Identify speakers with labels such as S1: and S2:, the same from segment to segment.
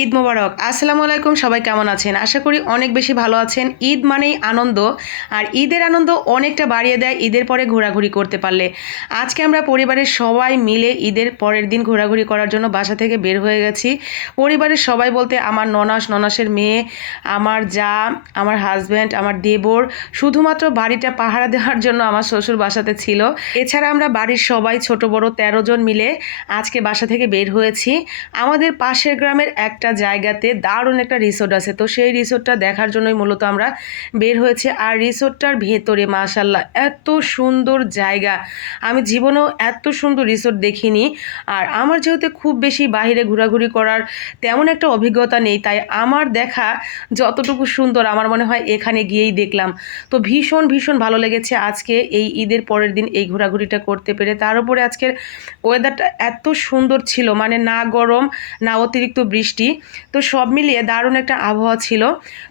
S1: ঈদ মোবারক। আসসালামু আলাইকুম, সবাই কেমন আছেন? আশা করি অনেক বেশি ভালো আছেন। ঈদ মানেই আনন্দ, আর ঈদের আনন্দ অনেকটা বাড়িয়ে দেয় ঈদের পরে ঘোরাঘুরি করতে পারলে। আজকে আমরা পরিবারের সবাই মিলে ঈদের পরের দিন ঘোরাঘুরি করার জন্য বাসা থেকে বের হয়ে গেছি। পরিবারের সবাই বলতে আমার ননাস, ননাসের মেয়ে, আমার যা, আমার হাজব্যান্ড আমার দেবর, শুধুমাত্র বাড়িটা পাহারা দেওয়ার জন্য আমার শ্বশুর বাসাতে ছিল। এছাড়া আমরা বাড়ির সবাই ছোট, বড়, তেরো জন মিলে আজকে বাসা থেকে বের হয়েছি। আমাদের পাশের গ্রামের একটা জায়গাতে দারুণ একটা রিসোর্ট আছে। তো সেই রিসোর্টটা দেখার জন্যই মূলত আমরা বের হয়েছে। আর রিসোর্টটার ভেতরে মাশাল্লাহ এত সুন্দর জায়গা। আমি জীবনেও এত সুন্দর রিসোর্ট দেখিনি। আর আমার যেহেতু খুব বেশি বাইরে ঘোরাঘুরি করার তেমন একটা অভিজ্ঞতা নেই, তাই আমার দেখা যতটুকু সুন্দর আমার মনে হয় এখানে গিয়েই দেখলাম। তো ভীষণ ভীষণ ভালো লেগেছে আজকে এই ঈদের পরের দিন এই ঘোরাঘুরিটা করতে পেরে। তার উপরে আজকের ওয়েদারটা এত সুন্দর ছিল মানে না গরম, না অতিরিক্ত বৃষ্টি। তো সব মিলিয়ে দারুণ একটা আবহাওয়া ছিল।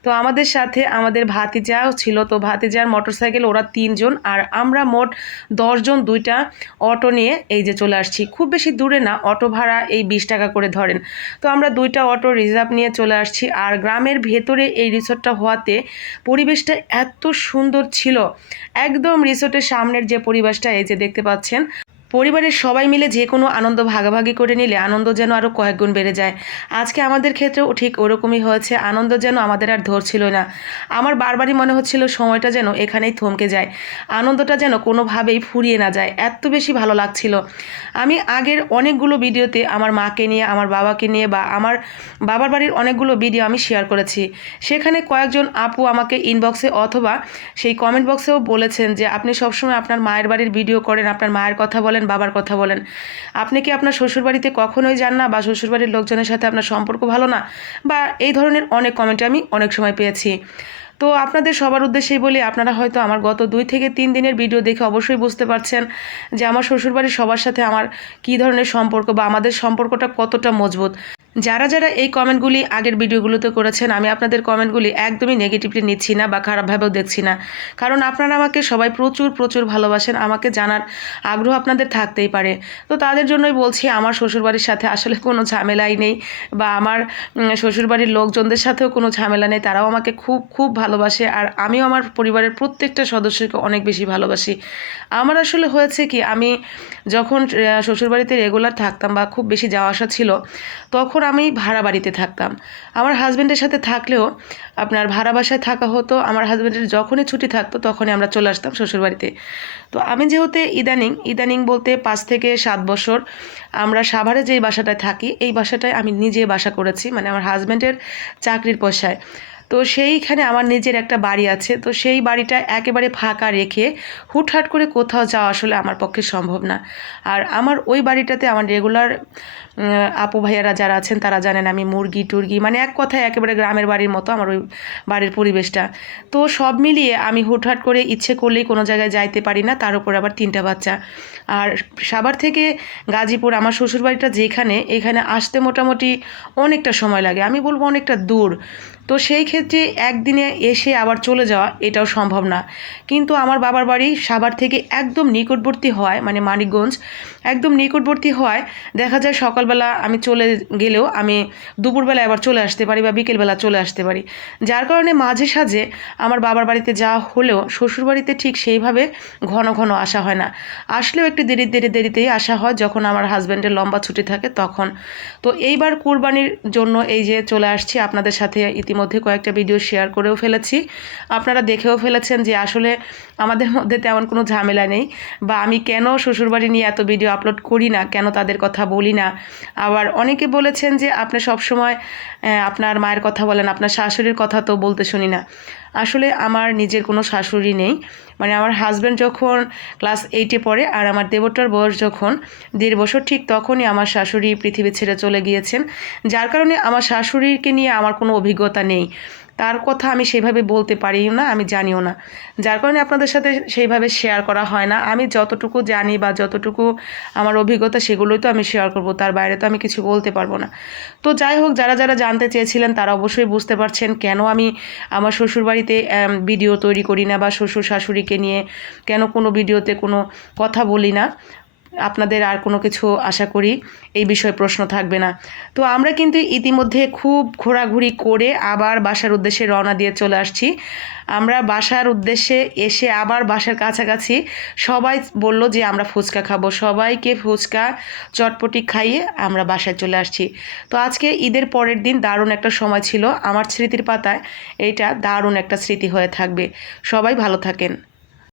S1: তো আমাদের সাথে আমাদের ভাতিজাও ছিল, তো ভাতিজার মোটরসাইকেল ওরা তিনজন আর আমরা মোট দশজন দুইটা অটো নিয়ে এই যে চলে আসছি। খুব বেশি দূরে না অটো ভাড়া এই বিশ টাকা করে ধরেন। তো আমরা দুইটা অটো রিজার্ভ নিয়ে চলে আসছি আর গ্রামের ভেতরে এই রিসোর্টটা হওয়াতে পরিবেশটা এত সুন্দর ছিল। একদম রিসোর্টের সামনের যে পরিবেশটা, এই যে দেখতে পাচ্ছেন পরিবারের সবাই মিলে যে কোনো আনন্দ ভাগাভাগি করে নিলে আনন্দ যেন আরও কয়েক গুণ বেড়ে যায়। আজকে আমাদের ক্ষেত্রেও ঠিক ওরকমই হয়েছে, আনন্দ যেন আমাদের আর ধরছিল না। আমার বারবারই মনে হচ্ছিল সময়টা যেন এখানেই থমকে যায়। আনন্দটা যেন কোনোভাবেই ফুরিয়ে না যায়, এত বেশি ভালো লাগছিল। আমি আগের অনেকগুলো ভিডিওতে আমার মাকে নিয়ে, আমার বাবাকে নিয়ে বা আমার বাবার বাড়ির অনেকগুলো ভিডিও আমি শেয়ার করেছি। সেখানে কয়েকজন আপু আমাকে ইনবক্সে অথবা সেই কমেন্ট বক্সেও বলেছেন যে, আপনি সবসময় আপনার মায়ের বাড়ির ভিডিও করেন, আপনার মায়ের কথা বলেন বাবার কথা বলেন। আপনি কি আপনার শ্বশুরবাড়িতে কখনোই যান না বা শ্বশুরবাড়ির লোকজনের সাথে আপনার সম্পর্ক ভালো না? বা এই ধরনের অনেক কমেন্ট আমি অনেক সময় পেয়েছি। তো আপনাদের সবার উদ্দেশ্যেই বলি, আপনারা হয়তো আমার গত দুই থেকে তিন দিনের ভিডিও দেখে অবশ্যই বুঝতে পারছেন যে আমার শ্বশুরবাড়ির সবার সাথে আমার কী ধরনের সম্পর্ক বা আমাদের সম্পর্কটা কতটা মজবুত। যারা যারা এই কমেন্টগুলি আগের ভিডিওগুলোতে করেছেন, আমি আপনাদের কমেন্টগুলি একদমই নেগেটিভলি নিচ্ছি না বা খারাপভাবেও দেখছি না। কারণ আপনারা আমাকে সবাই প্রচুর প্রচুর ভালোবাসেন, আমাকে জানার আগ্রহ আপনাদের থাকতেই পারে। তো তাদের জন্যই বলছি, আমার শ্বশুরবাড়ির সাথে আসলে কোনো ঝামেলাই নেই বা আমার শ্বশুরবাড়ির লোকজনদের সাথেও কোনো ঝামেলা নেই। তারাও আমাকে খুব খুব ভালোবাসে আর আমিও আমার পরিবারের প্রত্যেকটা সদস্যকে অনেক বেশি ভালোবাসি। আমার আসলে হয়েছে কি, আমি যখন শ্বশুরবাড়িতে রেগুলার থাকতাম বা খুব বেশি যাওয়া আসা ছিল, তখন আমি ভাড়া বাড়িতে থাকতাম। আমার হাজব্যান্ডের সাথে থাকলেও আপনার ভাড়া বাসায় থাকা হতো, আমার হাজব্যান্ডের যখনই ছুটি থাকতো তখনই আমরা চলে আসতাম শ্বশুরবাড়িতে তো আমি যেহেতু ইদানিং ইদানিং বলতে পাঁচ থেকে সাত বছর আমরা সাভারে যেই বাসাটায় থাকি, এই বাসাটায় আমি নিজে বাসা করেছি মানে আমার হাজব্যান্ডের চাকরির পয়সায় তো সেইখানে আমার নিজের একটা বাড়ি আছে। তো সেই বাড়িটা একেবারে ফাঁকা রেখে হুটহাট করে কোথাও যাওয়া আসলে আমার পক্ষে সম্ভব না। আর আমার ওই বাড়িটাতে আমার রেগুলার আপু ভাইয়ারা যারা আছেন তারা জানেন আমি মুরগি, টুরগি মানে এক কথায় একেবারে গ্রামের বাড়ির মতো আমার ওই বাড়ির পরিবেশটা। তো সব মিলিয়ে আমি হুটহাট করে ইচ্ছে করলেই কোনো জায়গায় যাইতে পারি না, তার উপর আবার তিনটা বাচ্চা। আর সাভার থেকে গাজীপুর আমার শ্বশুরবাড়িটা যেখানে, এখানে আসতে মোটামুটি অনেকটা সময় লাগে। আমি বলব অনেকটা দূর। তো সেই ক্ষেত্রে একদিনে এসে আবার চলে যাওয়া, এটাও সম্ভব না। কিন্তু আমার বাবার বাড়ি সাভার থেকে একদম নিকটবর্তী হওয়ায় মানে মানিকগঞ্জ একদম নিকটবর্তী হওয়ায় দেখা যায় সকালবেলা আমি চলে গেলেও আমি দুপুরবেলা আবার চলে আসতে পারি বা বিকেলবেলা চলে আসতে পারি। যার কারণে মাঝে সাঝে আমার বাবার বাড়িতে যাওয়া হলেও শ্বশুরবাড়িতে ঠিক সেইভাবে ঘন ঘন আসা হয় না। আসলেও একটু দেরি দেরি, দেরিতেই আসা হয় যখন আমার হাজব্যান্ডের লম্বা ছুটি থাকে তখন। তো এইবার কুরবানির জন্য এই যে চলে আসছি, আপনাদের সাথে ইতিমধ্যে কয়েকটা ভিডিও শেয়ার করেও ফেলেছি। আপনারা দেখেও ফেলেছেন যে আসলে আমাদের মধ্যে তেমন কোনো ঝামেলা নেই বা আমি কেন শ্বশুরবাড়ি নিয়ে এত ভিডিও আপলোড করি না, কেন তাদের কথা বলি না। আবার অনেকে বলেছেন যে আপনি সবসময় আপনার মায়ের কথা বলেন, আপনার শাশুড়ির কথা তো বলতে শুনি না। আসলে আমার নিজের কোনো শাশুড়ি নেই। মানে আমার হাজব্যান্ড যখন ক্লাস এইটে পড়ে আর আমার দেবরটার বয়স যখন দেড় বছর, ঠিক তখনই আমার শাশুড়ি পৃথিবী ছেড়ে চলে গিয়েছেন। যার কারণে আমার শাশুড়িকে নিয়ে আমার কোনো অভিজ্ঞতা নেই। তার কথা আমি সেইভাবে বলতে পারিও না, আমি জানিও না। যার কারণে আপনাদের সাথে সেইভাবে শেয়ার করা হয় না। আমি যতটুকু জানি বা যতটুকু আমার অভিজ্ঞতা, সেগুলোই তো আমি শেয়ার করব। তার বাইরে তো আমি কিছু বলতে পারব না। তো যাই হোক, যারা যারা জানতে চেয়েছিলেন, তারা অবশ্যই বুঝতে পারছেন কেন আমি আমার শ্বশুরবাড়িতে আম, ভিডিও তৈরি করি না বা শ্বশুর শাশুড়িকে নিয়ে কেন কোনো ভিডিওতে কোনো কথা বলি না। আপনাদের আর কোনো কিছু আশা করি এই বিষয়ে প্রশ্ন থাকবে না। তো আমরা কিন্তু ইতিমধ্যে খুব ঘোরাঘুরি করে আবার বাসার উদ্দেশ্যে রওনা দিয়ে চলে আসছি। আমরা বাসার উদ্দেশ্যে এসে আবার বাসার কাছাকাছি সবাই বলল যে আমরা ফুচকা খাব। সবাইকে ফুচকা চটপটি খাইয়ে আমরা বাসায় চলে আসছি। তো আজকে ঈদের পরের দিন দারুণ একটা সময় ছিল। আমার স্মৃতির পাতায় এইটা দারুণ একটা স্মৃতি হয়ে থাকবে। সবাই ভালো থাকেন।